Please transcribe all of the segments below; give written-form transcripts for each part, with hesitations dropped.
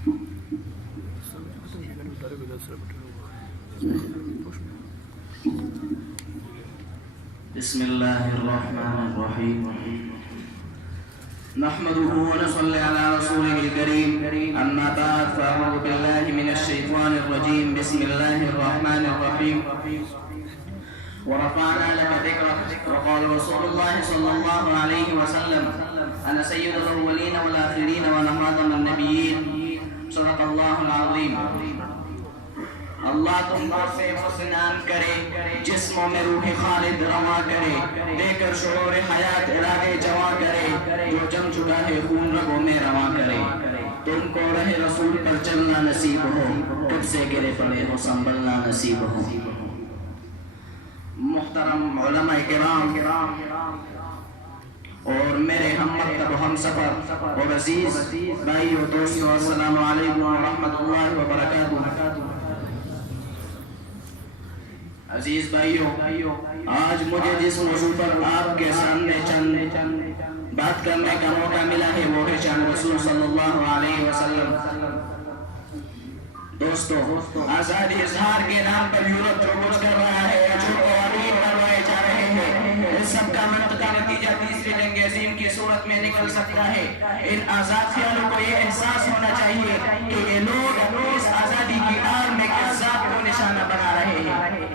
بسم الله الرحمن الرحيم نحمده ونصلي على رسوله الكريم أما بعد فأعوذ بالله من الشيطان الرجيم بسم الله الرحمن الرحيم ورفعنا لك ذكرك وقال رسول الله صلى الله عليه وسلم أنا سيد الأولين والآخرين وأنا خاتم النبيين صدق الله العظيم اللہ تم کو سے حسنان کرے جسموں میں روح خالد رواں کرے دے کر شعور حیات ارادے جواں کرے جو جم چکا ہے خون رگوں میں رواں کرے تم کو رہ رسول پر چلنا نصیب ہو کب سے گرے پڑے ہو سنبھلنا نصیب ہو محترم علماء کرام اور میرے ہم مکتب ہم سفر اور عزیز بھائیو دوستو السلام علیکم ورحمۃ اللہ وبرکاتہ عزیز بھائیو آج مجھے جس موضوع پر آپ کے سامنے چند بات کرنے کا موقع ملا ہے وہ ہے شان رسول صلی اللہ علیہ وسلم دوستو آزادی اظہار کے نام پر یورپ جو کچھ کر رہا ہے جو قوانین بنوائے جا رہے ہیں اس سب کا منطقی نتیجہ تیسری جنگ عظیم کی صورت میں نکل سکتا ہے ان آزاد خیالوں کو یہ احساس ہونا چاہیے کہ یہ لوگ اس آزادی کی آڑ میں کذاب کو نشانہ بنا رہے ہیں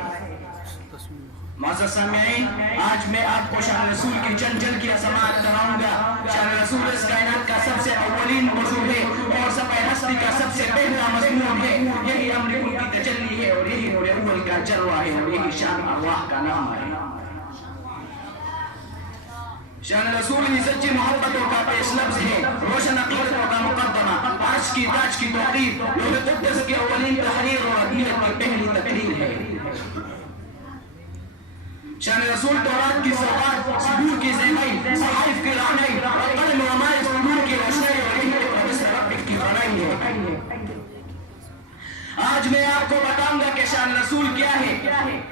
معزز سامعین آج میں آپ کو شان رسول کی چند جھلکیاں سماعت کراؤں گا شان رسول اس کائنات کا سب سے اولین موضوع ہے اور سفید ہستی کا سب سے پہلا مضمون ہے یہی امر کن کی تجلی ہے اور یہی نور اول کا جلوہ ہے اور یہی شان ارواح کا نام ہے شان رسول ہی سچی محبتوں کا پیش لفظ ہے روشن عقیدتوں کا مقدمہ عرش کی تاج کی توقیر لوح قدس کی اولین تحریر اور عقیدت کی پہلی تقریر ہے شان رسول تورات کی سوغات صدور کی زیبائی صحائف کی رعنائی اور قلم و مائی صدور کی روشنائی اور انہی قدس ربک کی بنائی ہے آج میں آپ کو بتاؤں گا کہ شان رسول کیا ہے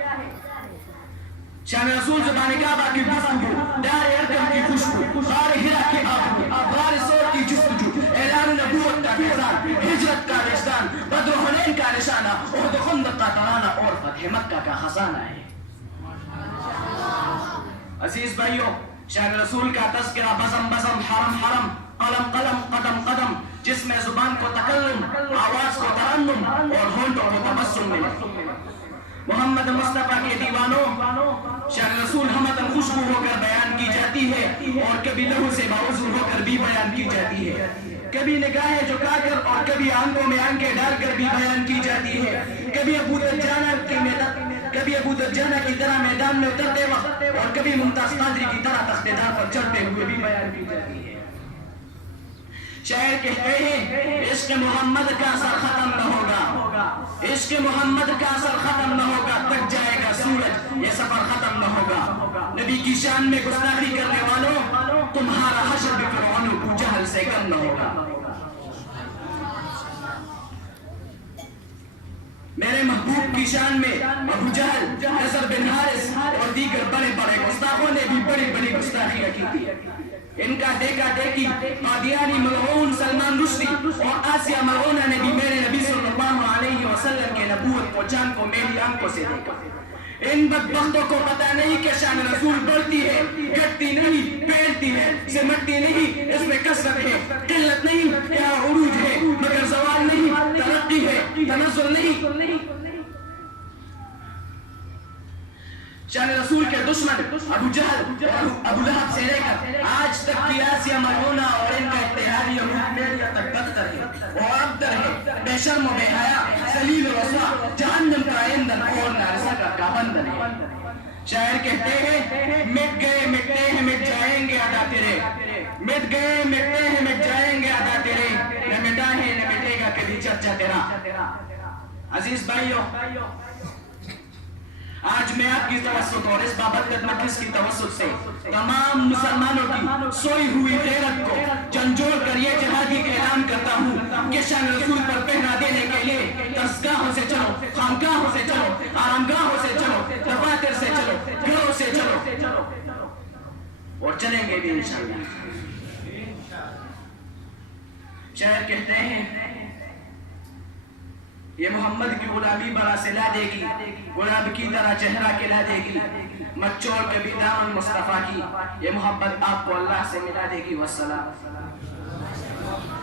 شان رسول زبان کعبہ کی گفتگو دار ارکم کی خوشبو غار ہرا کی آبو غار سور کی جستجو اعلان نبوت کا اعلان ہجرت کا رشدان بدر حنین کا نشانہ احد خندق کا ترانہ اور فتح مکہ کا خزانہ ہے عزیز بھائیو شان رسول کا تذکرہ بزم بزم حرم حرم قلم قلم قدم قدم جس میں زبان کو تکلم آواز کو ترنم اور ہونٹوں کو تبسم ملے محمد مصطفیٰ کے دیوانوں شان رسول ہمدن خوشبو ہو کر بیان کی جاتی ہے اور کبھی لہو سے باوزن ہو کر بھی بیان کی جاتی ہے کبھی نگاہیں جھکا کر اور کبھی آنکھوں میں آنکھیں ڈال کر بھی بیان کی جاتی ہے کبھی ابو دجانہ کی طرح میدان میں اترتے وقت اور کبھی ممتاز قادری کی طرح تخت دار پر چڑھتے ہوئے بھی بیان کی جاتی ہے شاعر کہتے ہیں عشق محمد کا اثر ختم نہ ہوگا عشق محمد کا اثر ختم نہ ہوگا تک جائے گا سورج یہ سفر ختم نہ ہوگا نبی کی شان میں گستاخی کرنے والوں تمہارا حشر بھی فرعون ابو جہل سے کم نہ ہوگا میرے محبوب کی شان میں ابو جہل نصر بن حارث اور دیگر بڑے بڑے گستاخوں نے بھی بڑی بڑی گستاخیاں کی تھی ان کا دیکھا دیکھی قادیانی ملعون سلمان رشدی اور آسیہ ملعونہ نے بھی میرے نبی صلی اللہ علیہ وسلم کے نبوت کو چاند کو میری آنکھوں سے دیکھا ان بدبختوں کو پتہ نہیں کہ شان رسول بڑھتی ہے گھٹتی نہیں پھیلتی ہے سمٹتی نہیں اس میں کثرت ہے قلت نہیں یہاں عروج ہے مگر زوال نہیں ترقی ہے تنزل نہیں شان رسول کے دشمن ابو جہل ابو لہب سے لے کر آج تک کی آسیہ ملعونہ اور ان کا اتحادی یہود میریہ تک بدتر ہے اور ابتر ہے بے شرم و بے حیا ذلیل و رسوا جہنم کا ایندھن اور نارسا کا بندھن ہے شاعر کہتے ہیں مٹ گئے مٹتے ہیں مٹ جائیں گے ادا تیرے مٹ گئے مٹتے ہیں مٹ جائیں گے ادا تیرے نہ مٹا ہے نہ مٹے گا کبھی چرچا تیرا عزیز بھائیو آج میں آپ کی توسط اور اس بابرکت مجلس کی توسط سے تمام مسلمانوں کی سوئی ہوئی غیرت کو جھنجھوڑ کر یہ جہادی اعلان کرتا ہوں کہ شان رسول پر پہنا دینے کے لیے درسگاہوں سے چلو خانقاہوں سے چلو آرامگاہوں سے چلو دفاتر سے چلو گھروں سے چلو اور چلیں گے بھی انشاءاللہ شاعر کہتے ہیں یہ محمد کی غلامی برا سے لا دے گی، گلاب کی طرح چہرہ کھلا دے گی، مت چھوڑ کبھی دامن مصطفیٰ کی، یہ محبت آپ کو اللہ سے ملا دے گی۔ والسلام۔